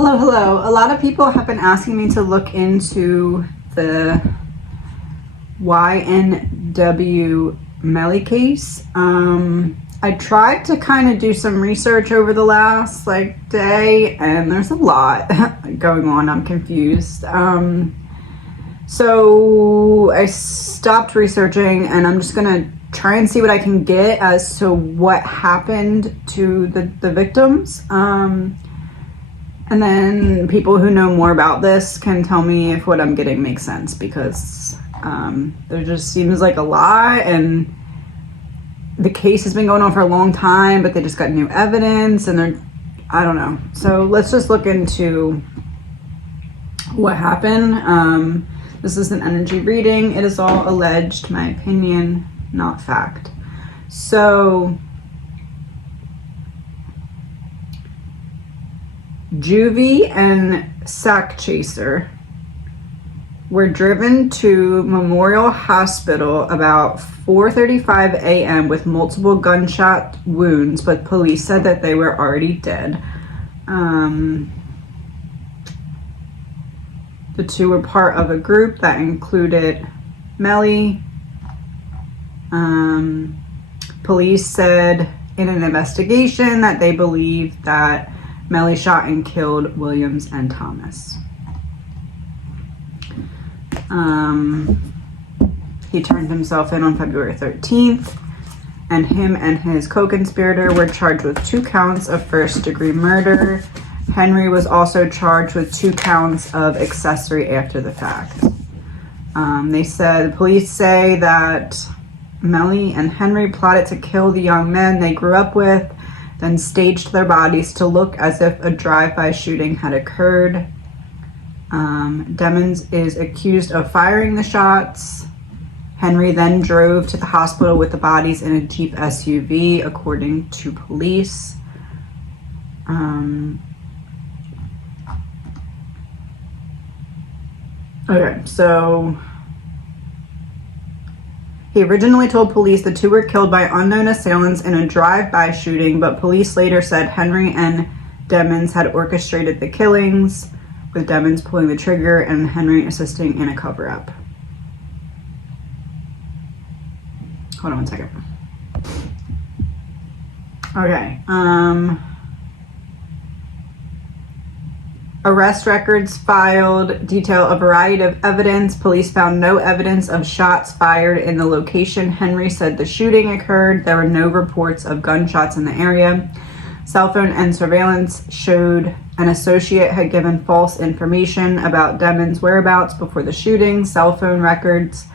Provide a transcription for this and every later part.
Hello. A lot of people have been asking me to look into the YNW MELLY case. I tried to kind of do some research over the last day, and there's a lot going on. I'm confused. So I stopped researching, and I'm just gonna try and see what I can get as to what happened to the victims. And then people who know more about this can tell me if what I'm getting makes sense, because there just seems like a lot, and the case has been going on for a long time, but they just got new evidence, and I don't know. So let's just look into what happened. This is an energy reading. It is all alleged, my opinion, not fact. So Juvie and Sack Chaser were driven to Memorial Hospital about 4:35 a.m. with multiple gunshot wounds, but police said that they were already dead. The two were part of a group that included MELLY. Police said in an investigation that they believed that MELLY shot and killed Williams and Thomas. He turned himself in on February 13th, and him and his co-conspirator were charged with 2 counts of first-degree murder. Henry was also charged with 2 counts of accessory after the fact. The police say that MELLY and Henry plotted to kill the young men they grew up with, then staged their bodies to look as if a drive-by shooting had occurred. Demmons is accused of firing the shots. Henry then drove to the hospital with the bodies in a Jeep SUV, according to police. Okay, so he originally told police the 2 were killed by unknown assailants in a drive-by shooting, but police later said Henry and Demmons had orchestrated the killings, with Demmons pulling the trigger and Henry assisting in a cover-up. Hold on one second. Okay. Arrest records filed detail a variety of evidence. Police found no evidence of shots fired in the location Henry said the shooting occurred. There were no reports of gunshots in the area. Cell phone and surveillance showed an associate had given false information about Demmons' whereabouts before the shooting. Cell phone records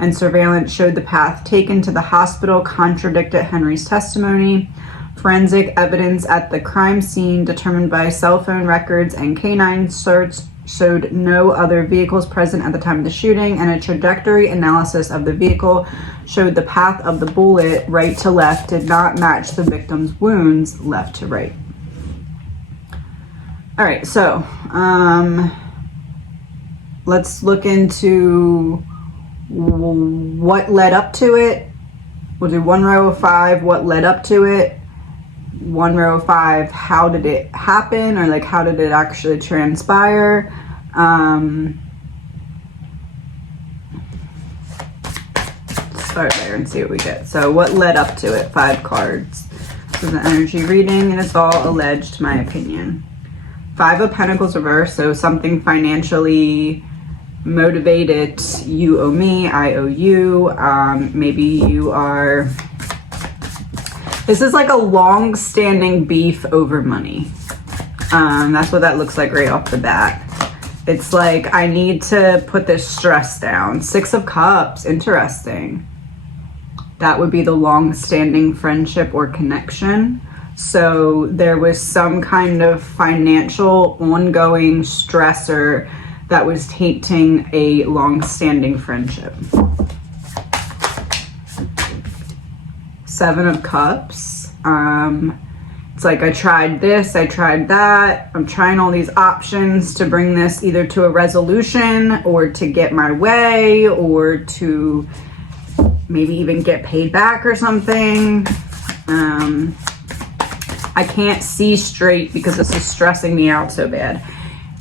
and surveillance showed the path taken to the hospital contradicted Henry's testimony. Forensic evidence at the crime scene, determined by cell phone records and canine search, showed no other vehicles present at the time of the shooting, and a trajectory analysis of the vehicle showed the path of the bullet, right to left, did not match the victim's wounds, left to right. All right, so let's look into what led up to it. We'll do 1 row of 5, what led up to it. 1 row of 5, how did it happen, or how did it actually transpire. Start there and see what we get. So what led up to it? 5 cards. This is an energy reading, and it's all alleged, my opinion. 5 of Pentacles reversed, so something financially motivated. You owe me, I owe you. Maybe you are... This is like a long-standing beef over money. That's what that looks like right off the bat. It's like, I need to put this stress down. 6 of Cups, interesting. That would be the long-standing friendship or connection. So there was some kind of financial ongoing stressor that was tainting a long-standing friendship. 7 of Cups. It's like, I tried this, I tried that. I'm trying all these options to bring this either to a resolution or to get my way or to maybe even get paid back or something. I can't see straight because this is stressing me out so bad.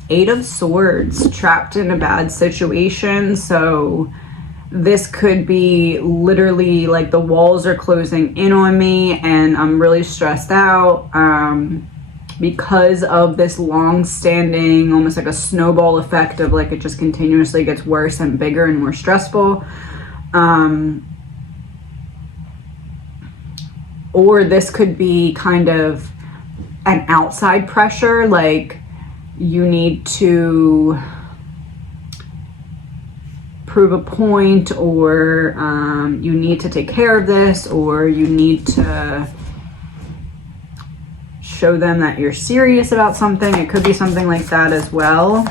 8 of Swords, trapped in a bad situation. So this could be literally like the walls are closing in on me and I'm really stressed out because of this long-standing, almost like a snowball effect of like it just continuously gets worse and bigger and more stressful. Or this could be kind of an outside pressure, like you need to prove a point, or you need to take care of this, or you need to show them that you're serious about something. It could be something like that as well.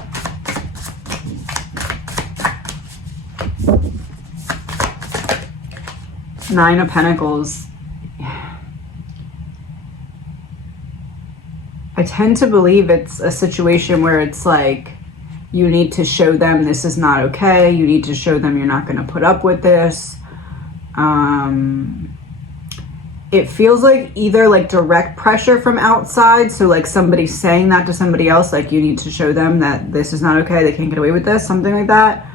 Nine of Pentacles. I tend to believe it's a situation where it's like you need to show them this is not okay. You need to show them you're not going to put up with this. It feels like either like direct pressure from outside. So like somebody saying that to somebody else, like you need to show them that this is not okay. They can't get away with this, something like that.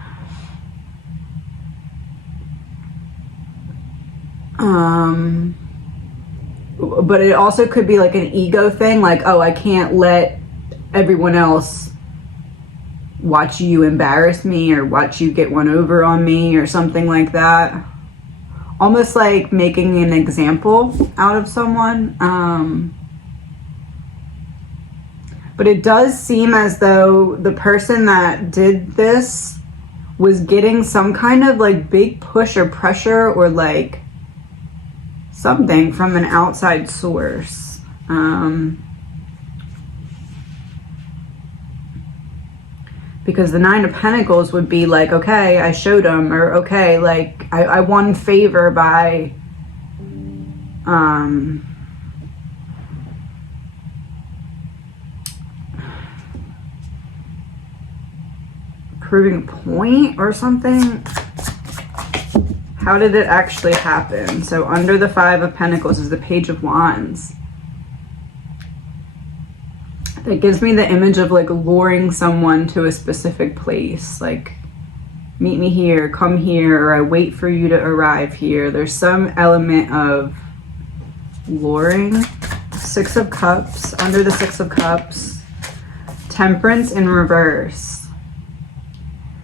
But it also could be like an ego thing, like, oh, I can't let everyone else watch you embarrass me or watch you get one over on me or something like that. Almost like making an example out of someone. But it does seem as though the person that did this was getting some kind of like big push or pressure or like something from an outside source. Because the Nine of Pentacles would be like, okay, I showed them, or okay, like I won favor by proving a point or something. How did it actually happen? So under the Five of Pentacles is the Page of Wands. That gives me the image of like luring someone to a specific place. Like, meet me here, come here, or I wait for you to arrive here. There's some element of luring. Six of Cups, under the Six of Cups. Temperance in reverse.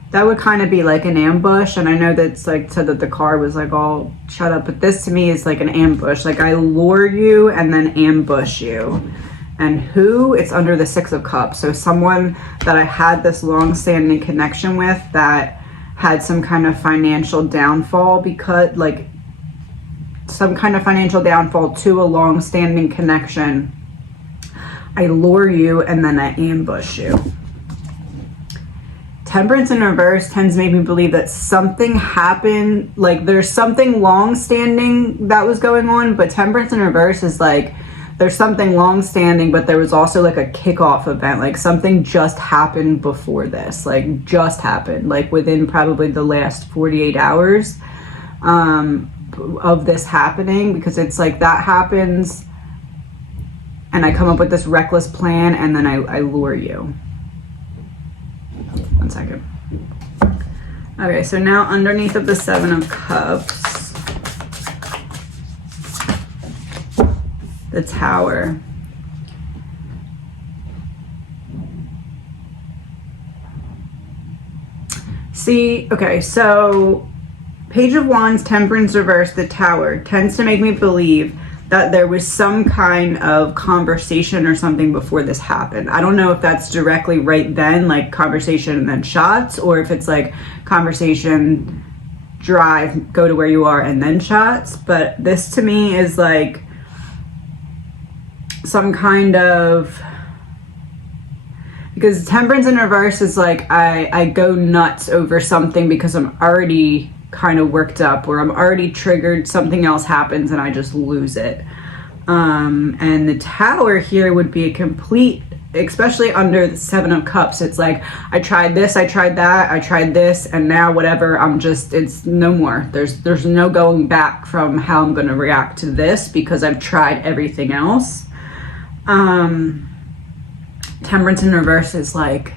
That would kind of be like an ambush, and I know that's like said that the card was like all shut up, but this to me is like an ambush. Like I lure you and then ambush you. And who? It's under the Six of Cups. So someone that I had this long-standing connection with that had some kind of financial downfall, because like some kind of financial downfall to a long-standing connection. I lure you and then I ambush you. Temperance in reverse tends to make me believe that something happened, like there's something long-standing that was going on, but Temperance in reverse is like there's something long-standing, but there was also like a kickoff event, like something just happened before this, like just happened, like within probably the last 48 hours of this happening, because it's like that happens and I come up with this reckless plan and then I lure you. One second. Okay, so now underneath of the Seven of Cups, the Tower. See, okay, so Page of Wands, Temperance reverse, the Tower tends to make me believe that there was some kind of conversation or something before this happened. I don't know if that's directly right then, like conversation and then shots, or if it's like conversation, drive, go to where you are, and then shots. But this to me is like some kind of, because Temperance in reverse is like I go nuts over something because I'm already kind of worked up, or I'm already triggered, something else happens and I just lose it. And the Tower here would be a complete, especially under the Seven of Cups, it's like I tried this, I tried that, I tried this, and now whatever, I'm just, it's no more. There's no going back from how I'm going to react to this because I've tried everything else. Temperance in reverse is like,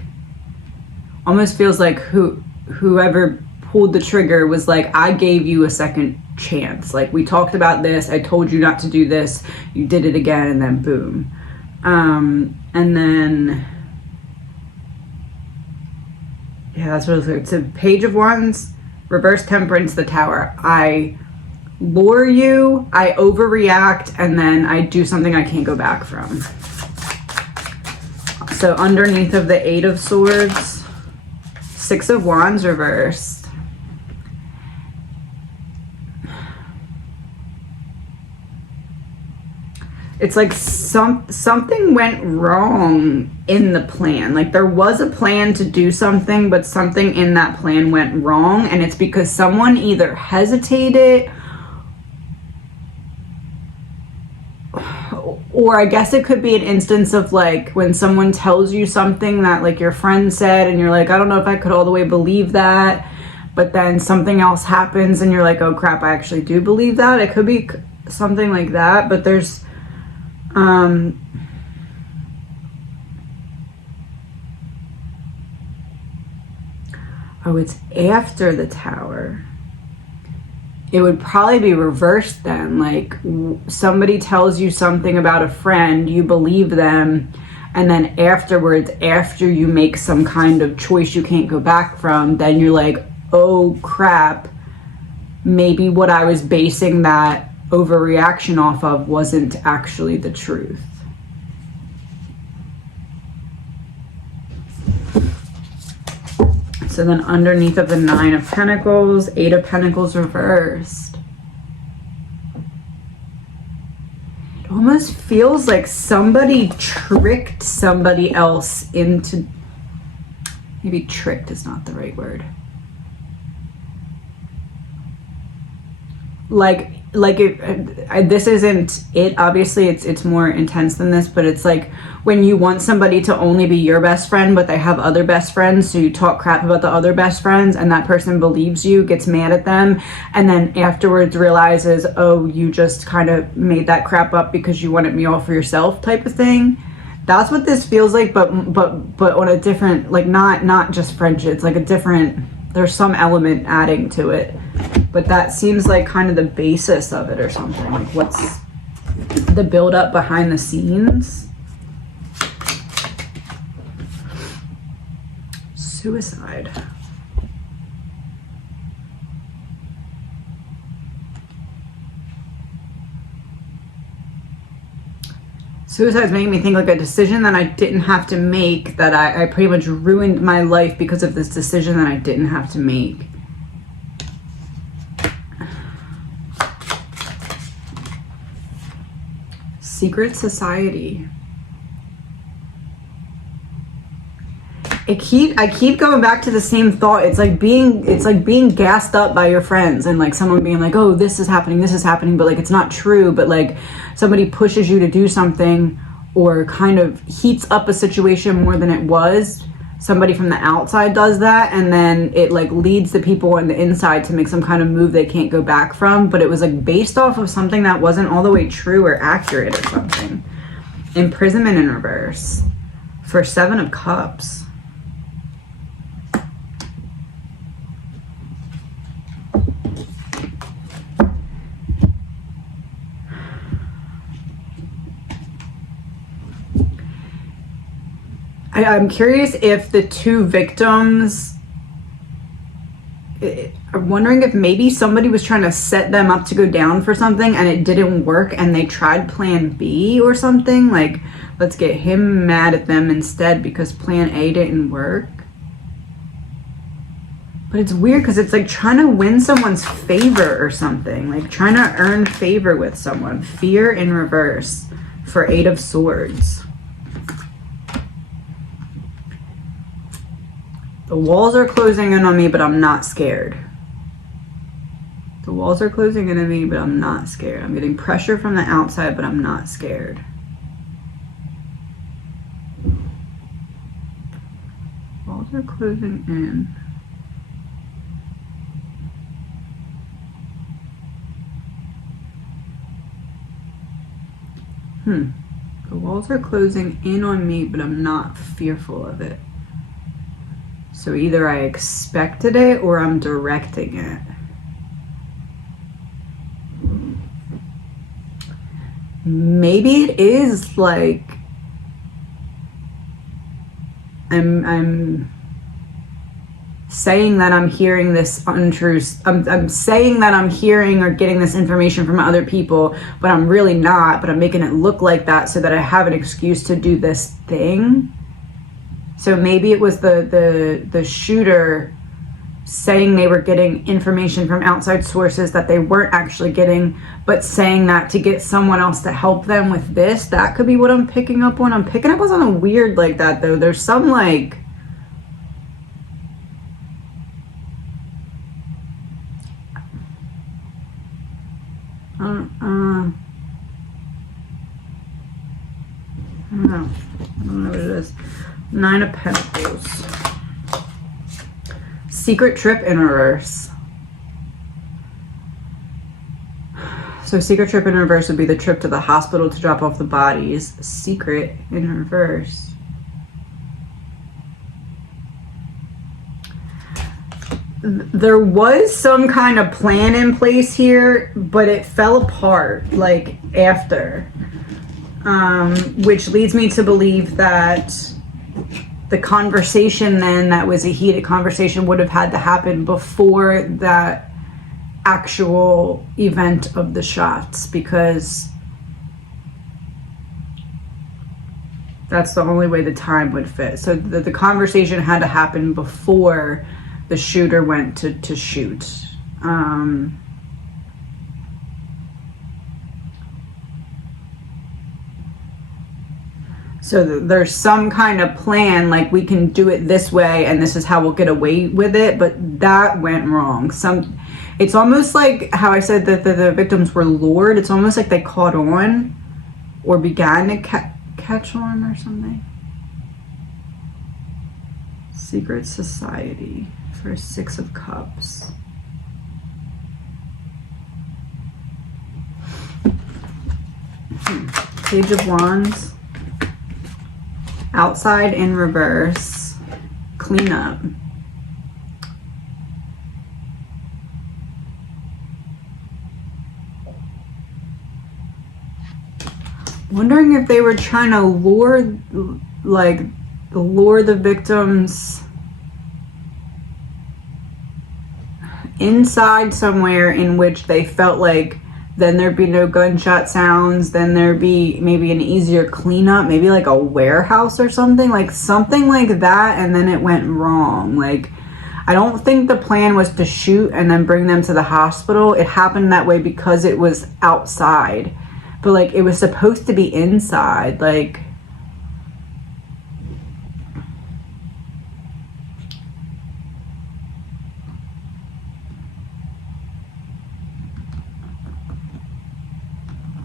almost feels like whoever pulled the trigger was like, I gave you a second chance. Like, we talked about this, I told you not to do this, you did it again, and then boom. And then, yeah, that's what it's like. It's a Page of Wands, reverse Temperance, the Tower. I lure you, I overreact, and then I do something I can't go back from. So underneath of the Eight of Swords, Six of Wands reversed. It's like something went wrong in the plan. Like, there was a plan to do something, but something in that plan went wrong, and it's because someone either hesitated, or I guess it could be an instance of like when someone tells you something that like your friend said and you're like, I don't know if I could all the way believe that, but then something else happens and you're like, oh crap, I actually do believe that. It could be something like that, but there's oh, it's after the Tower. It would probably be reversed then. Like, somebody tells you something about a friend, you believe them, and then afterwards, after you make some kind of choice you can't go back from, then you're like, oh crap, maybe what I was basing that overreaction off of wasn't actually the truth. So then underneath of the Nine of Pentacles, Eight of Pentacles reversed. It almost feels like somebody tricked somebody else into, maybe tricked is not the right word. Like this isn't it, obviously it's more intense than this, but it's like when you want somebody to only be your best friend, but they have other best friends, so you talk crap about the other best friends, and that person believes you, gets mad at them, and then afterwards realizes, oh, you just kind of made that crap up because you wanted me all for yourself, type of thing. That's what this feels like, but on a different, like, not just friendship, it's like a different, there's some element adding to it. But that seems like kind of the basis of it or something. Like, what's the build up behind the scenes? Suicide. Suicide's making me think like a decision that I didn't have to make, that I pretty much ruined my life because of this decision that I didn't have to make. Secret society. I keep going back to the same thought. It's like being gassed up by your friends and like someone being like, oh, this is happening, but like it's not true, but like somebody pushes you to do something or kind of heats up a situation more than it was. Somebody from the outside does that, and then it like leads the people on the inside to make some kind of move they can't go back from, but it was like based off of something that wasn't all the way true or accurate or something. Imprisonment in reverse for Seven of Cups. I'm curious if the two victims, I'm wondering if maybe somebody was trying to set them up to go down for something and it didn't work and they tried plan B or something. Like, let's get him mad at them instead because plan A didn't work. But it's weird because it's like trying to win someone's favor or something. Like trying to earn favor with someone. Fear in reverse for Eight of Swords. The walls are closing in on me, but I'm not scared. The walls are closing in on me, but I'm not scared. I'm getting pressure from the outside, but I'm not scared. Walls are closing in. The walls walls are closing in on me, but I'm not fearful of it. So either I expected it or I'm directing it. Maybe it is like I'm saying that I'm hearing this untrue. I'm saying that I'm hearing or getting this information from other people, but I'm really not. But I'm making it look like that so that I have an excuse to do this thing. So maybe it was the shooter saying they were getting information from outside sources that they weren't actually getting, but saying that to get someone else to help them with this. That could be what I'm picking up on. I'm picking up on something weird like that, though. There's some like... I don't know. I don't know what it is. 9 of Pentacles. Secret trip in reverse. So secret trip in reverse would be the trip to the hospital to drop off the bodies. Secret in reverse. There was some kind of plan in place here, but it fell apart like after. Which leads me to believe that the conversation then, that was a heated conversation, would have had to happen before that actual event of the shots, because that's the only way the time would fit. So the conversation had to happen before the shooter went to shoot. So there's some kind of plan, like we can do it this way and this is how we'll get away with it, but that went wrong. It's almost like how I said that the victims were lured. It's almost like they caught on or began to catch on or something. Secret society for 6 of Cups. Page of Wands. Outside in reverse. Clean up. Wondering if they were trying to lure the victims inside somewhere in which they felt like then there'd be no gunshot sounds, then there'd be maybe an easier cleanup, maybe like a warehouse or something like that, and then it went wrong. Like, I don't think the plan was to shoot and then bring them to the hospital. It happened that way because it was outside, but like it was supposed to be inside. Like,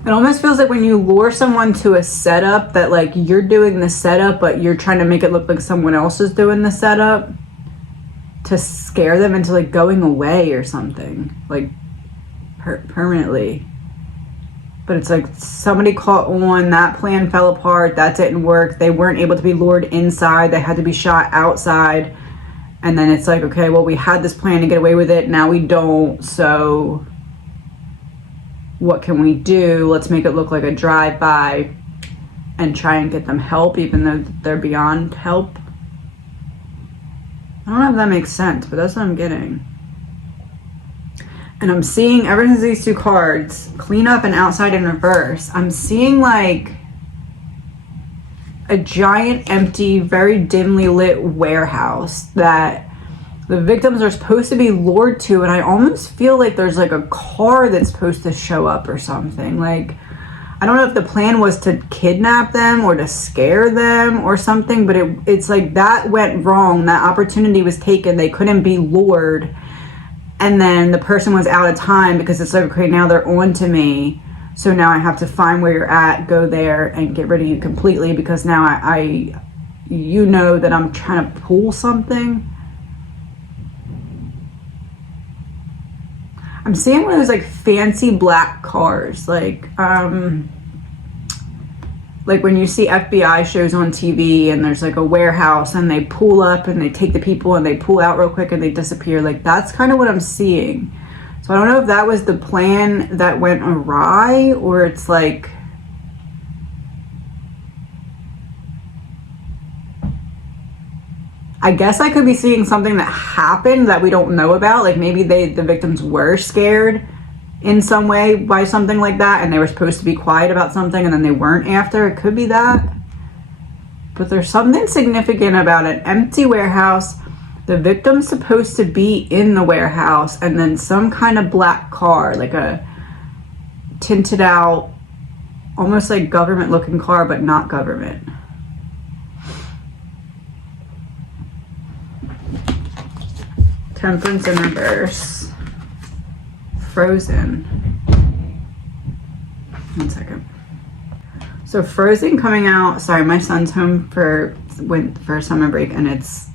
it almost feels like when you lure someone to a setup that like you're doing the setup, but you're trying to make it look like someone else is doing the setup to scare them into like going away or something, like permanently. But it's like somebody caught on, that plan fell apart, that didn't work. They weren't able to be lured inside. They had to be shot outside. And then it's like, okay, well, we had this plan to get away with it. Now we don't. So what can we do? Let's make it look like a drive-by and try and get them help, even though they're beyond help. I don't know if that makes sense, but that's what I'm getting. And I'm seeing, ever since these 2 cards, clean up and outside in reverse, I'm seeing like a giant, empty, very dimly lit warehouse that the victims are supposed to be lured to, and I almost feel like there's like a car that's supposed to show up or something. Like, I don't know if the plan was to kidnap them or to scare them or something, but it's like that went wrong. That opportunity was taken. They couldn't be lured. And then the person was out of time because it's like, okay, now they're on to me. So now I have to find where you're at, go there and get rid of you completely, because now you know that I'm trying to pull something. I'm seeing one of those like fancy black cars, like like when you see FBI shows on TV and there's like a warehouse and they pull up and they take the people and they pull out real quick and they disappear. Like that's kind of what I'm seeing. So I don't know if that was the plan that went awry, or it's like, I guess I could be seeing something that happened that we don't know about. Like maybe the victims were scared in some way by something like that and they were supposed to be quiet about something and then they weren't after. It could be that. But there's something significant about an empty warehouse. The victim's supposed to be in the warehouse, and then some kind of black car, like a tinted out, almost like government looking car, but not government. Temperance in reverse. Frozen. 1 second. So Frozen coming out. Sorry, my son's home for summer break, and it's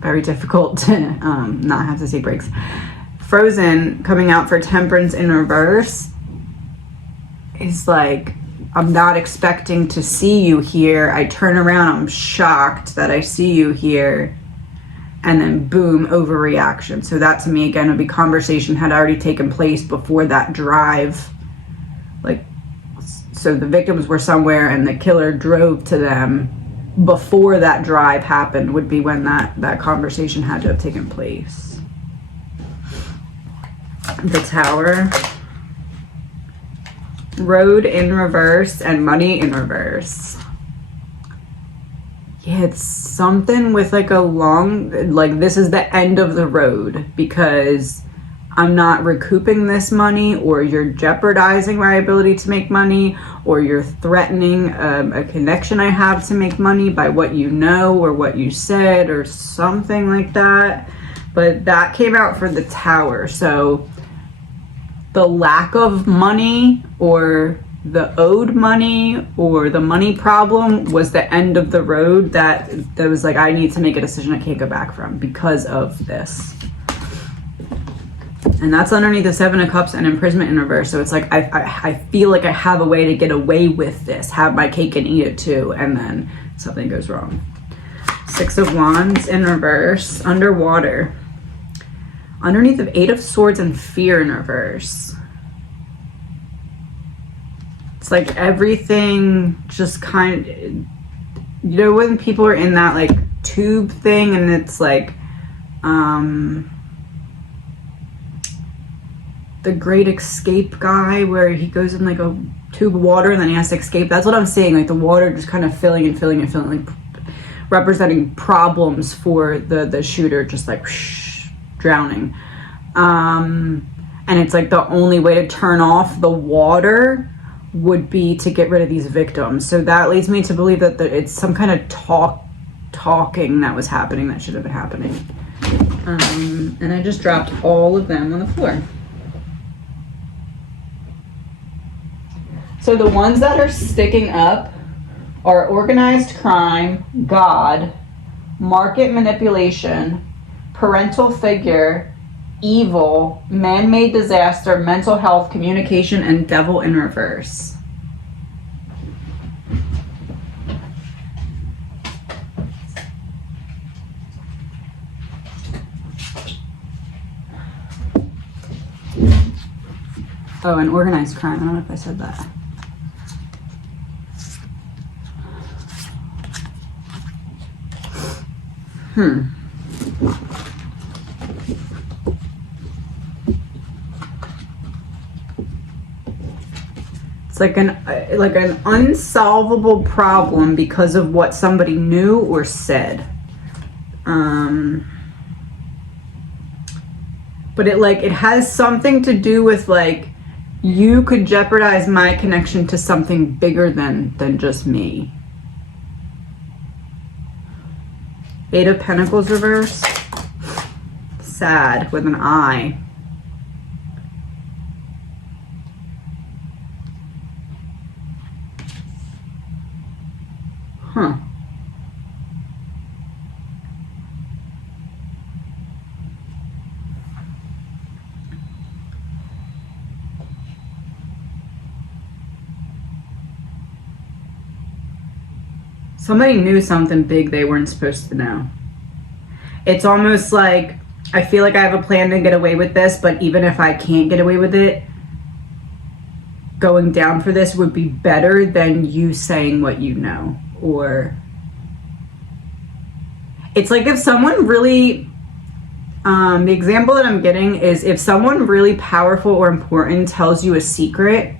very difficult to not have to take breaks. Frozen coming out for Temperance in reverse is like, I'm not expecting to see you here. I turn around, I'm shocked that I see you here. And then boom, overreaction. So that to me again would be conversation had already taken place before that drive. Like, so the victims were somewhere and the killer drove to them before that drive happened, would be when that conversation had to have taken place. The Tower. Road in reverse and money in reverse. Yeah, it's something with like a long, like this is the end of the road because I'm not recouping this money, or you're jeopardizing my ability to make money, or you're threatening a connection I have to make money by what you know or what you said or something like that. But that came out for the Tower. So the lack of money or the owed money or the money problem was the end of the road that was like, I need to make a decision I can't go back from because of this. And that's underneath the Seven of Cups and imprisonment in reverse. So it's like, I feel like I have a way to get away with this, have my cake and eat it too, and then something goes wrong. Six of Wands in reverse, underwater. Underneath of Eight of Swords and fear in reverse. It's like everything just kind of, you know, when people are in that like tube thing and it's like, the Great Escape guy where he goes in like a tube of water and then he has to escape. That's what I'm saying. Like the water just kind of filling and filling and filling, like representing problems for the shooter, just like drowning. And it's like the only way to turn off the water would be to get rid of these victims. So that leads me to believe that it's some kind of talking that was happening that should have been happening. And I just dropped all of them on the floor. So the ones that are sticking up are organized crime, God, market manipulation, parental figure, evil, man-made disaster, mental health, communication, and devil in reverse. Oh, and organized crime. I don't know if I said that. It's like an unsolvable problem because of what somebody knew or said. But it has something to do with like, you could jeopardize my connection to something bigger than just me. Eight of Pentacles reverse. Sad with an I. Huh. Somebody knew something big they weren't supposed to know. It's almost like, I feel like I have a plan to get away with this, but even if I can't get away with it, going down for this would be better than you saying what you know. Or it's like if someone really, the example that I'm getting is if someone really powerful or important tells you a secret,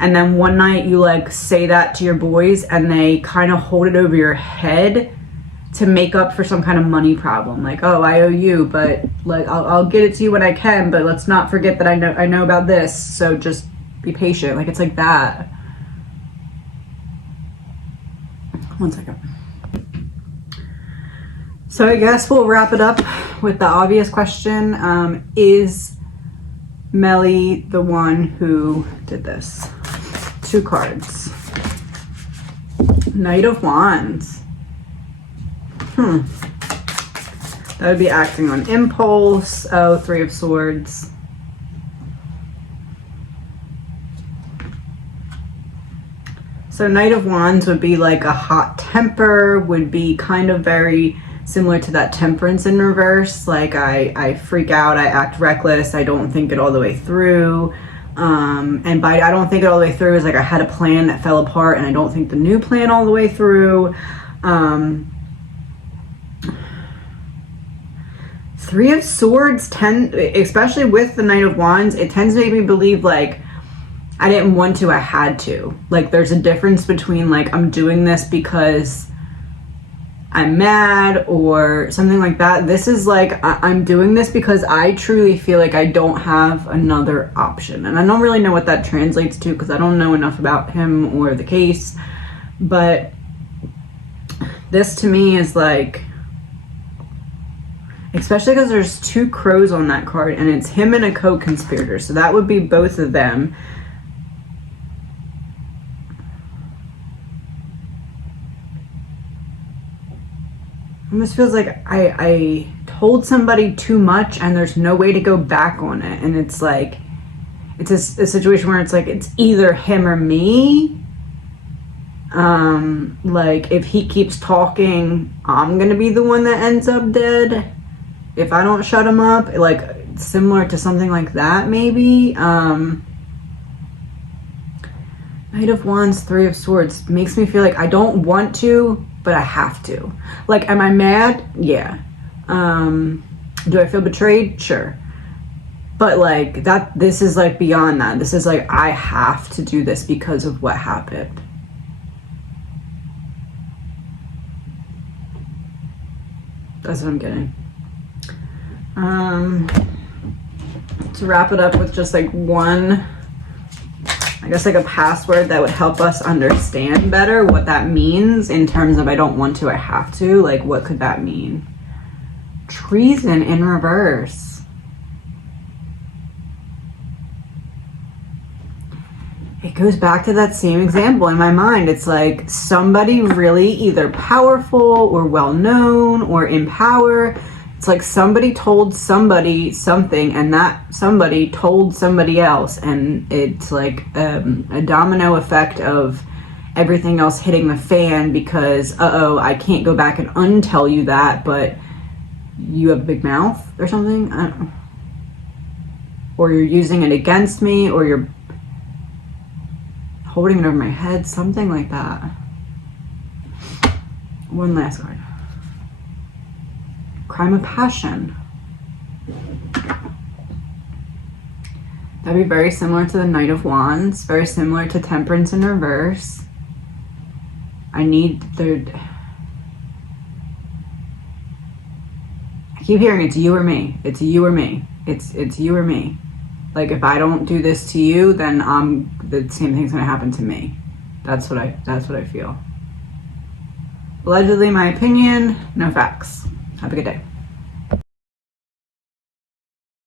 and then one night you like say that to your boys and they kind of hold it over your head to make up for some kind of money problem. Like, oh, I owe you, but like I'll get it to you when I can, but let's not forget that I know about this, so just be patient. Like, it's like that. One second. So I guess we'll wrap it up with the obvious question. Is Melly the one who did this? 2 cards. Knight of Wands. That would be acting on impulse. Oh, 3 of Swords. So Knight of Wands would be like a hot temper, would be kind of very similar to that Temperance in reverse. Like I freak out, I act reckless, I don't think it all the way through. And by I don't think it all the way through is like I had a plan that fell apart and I don't think the new plan all the way through. 3 of Swords especially with the Knight of Wands, it tends to make me believe like I didn't want to, I had to. Like there's a difference between like I'm doing this because I'm mad or something like that. This is like I'm doing this because I truly feel like I don't have another option. And I don't really know what that translates to because I don't know enough about him or the case. But this to me is like, especially because there's 2 crows on that card and it's him and a co-conspirator. So that would be both of them. It almost feels like I told somebody too much and there's no way to go back on it. And it's like, it's a situation where it's like, it's either him or me. Like if he keeps talking, I'm gonna be the one that ends up dead if I don't shut him up. Like similar to something like that maybe. Knight of Wands, 3 of Swords makes me feel like I don't want to, but I have to. Like, am I mad? Yeah. Do I feel betrayed? Sure. But like this is like beyond that. This is like, I have to do this because of what happened. That's what I'm getting. To wrap it up with just like one, I guess like a password that would help us understand better what that means in terms of I don't want to, I have to. Like, what could that mean? Treason in reverse. It goes back to that same example in my mind. It's like somebody really either powerful or well-known or in power. It's like somebody told somebody something and that somebody told somebody else, and it's like a domino effect of everything else hitting the fan because, uh-oh, I can't go back and untell you that, but you have a big mouth or something? I don't know. Or you're using it against me, or you're holding it over my head, something like that. One last card. Crime of passion. That'd be very similar to the Knight of Wands, very similar to Temperance in reverse. I keep hearing it's you or me. It's you or me. It's you or me. Like if I don't do this to you, then the same thing's gonna happen to me. That's what I feel. Allegedly my opinion, no facts. Have a good day.